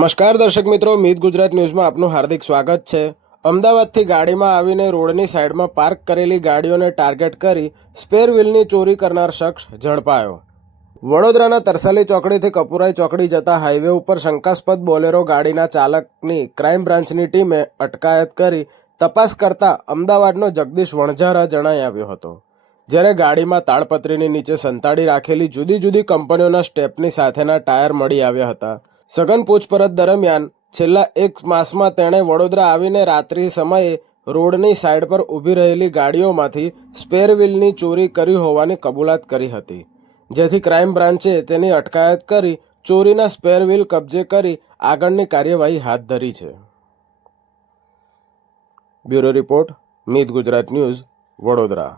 નમસ્કાર દર્શક મિત્રો, મિત ગુજરાત ન્યૂઝમાં આપનું હાર્દિક સ્વાગત છે। અમદાવાદથી ગાડીમાં આવીને રોડની સાઈડમાં પાર્ક કરેલી ગાડીઓને ટાર્ગેટ કરી સ્પેર વ્હીલની ચોરી કરનાર શખ્સ ઝડપાયો। વડોદરાના તરસાલી ચોકડીથી કપુરાઈ ચોકડી જતા હાઈવે ઉપર શંકાસ્પદ બોલેરો ગાડીના ચાલકની ક્રાઇમ બ્રાન્ચની ટીમે અટકાયત કરી તપાસ કરતા અમદાવાદનો જગદીશ વણઝારા જણાઈ આવ્યો હતો। જ્યારે ગાડીમાં તાડપત્રીની નીચે સંતાડી રાખેલી જુદી જુદી કંપનીઓના સ્ટેપની સાથેના ટાયર મળી આવ્યા હતા। સઘન પૂછપરછ દરમિયાન છેલ્લા એક માસમાં તેણે વડોદરા આવીને રાત્રિ સમયે રોડની સાઈડ પર ઊભી રહેલી ગાડીઓમાંથી સ્પેર વ્હીલની ચોરી કરી હોવાની કબૂલાત કરી હતી, જેથી ક્રાઇમ બ્રાન્ચે તેની અટકાયત કરી ચોરીના સ્પેર વ્હીલ કબજે કરી આગળની કાર્યવાહી હાથ ધરી છે। બ્યુરો રિપોર્ટ, મિત ગુજરાત ન્યૂઝ, વડોદરા।